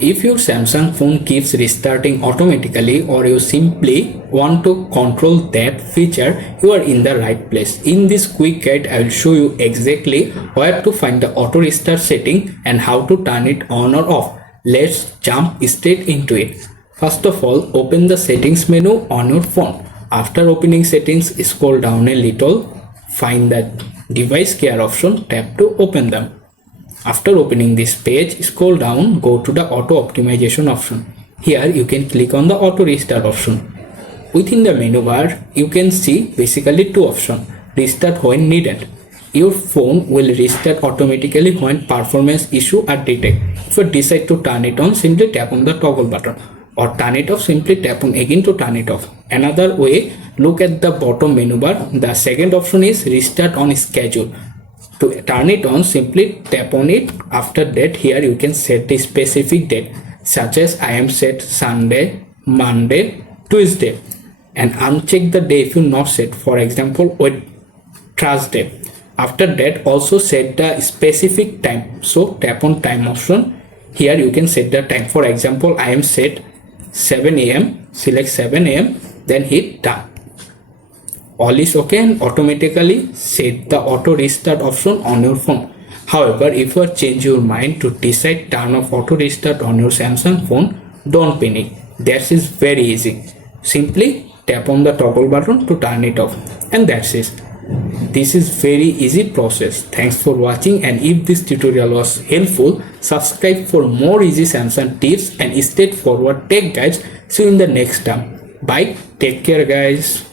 If your Samsung phone keeps restarting automatically or you simply want to control that feature, you are in the right place. In this quick guide, I will show you exactly where to find the auto restart setting and how to turn it on or off. Let's jump straight into it. First of all, open the settings menu on your phone. After opening settings, scroll down a little, find the device care option, tap to open them. After opening this page, scroll down, go to the auto optimization option. Here you can click on the auto restart option. Within the menu bar, you can see basically two options: restart when needed. Your phone will restart automatically when performance issue are detected. If you decide to turn it on, simply tap on the toggle button, or turn it off, simply tap on again to turn it off. Another way, look at the bottom menu bar. The second option is restart on schedule. To turn it on, simply tap on it. After that, here you can set a specific date, such as I am set Sunday, Monday, Tuesday, and uncheck the day if you not set, for example with Thursday. After that, also set the specific time, so tap on time option. Here you can set the time, for example I am set 7 a.m. select 7 a.m. then hit done. All is okay and automatically set the auto restart option on your phone. However, if you change your mind to decide turn off auto restart on your Samsung phone, don't panic. That is very easy. Simply tap on the toggle button to turn it off, and that's it. This is very easy process. Thanks for watching, and if this tutorial was helpful, subscribe for more easy Samsung tips and straightforward tech guides. See you in the next time. Bye. Take care guys.